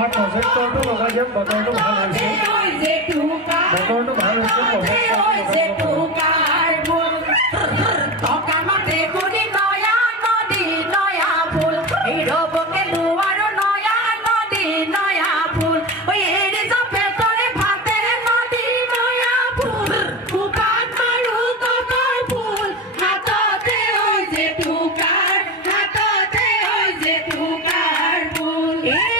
আমাৰ প্ৰজেক্টৰটো লগাই দিয়ক বতৰটো ভাল হৈছে বতৰটো ভাল হৈছে Yeah.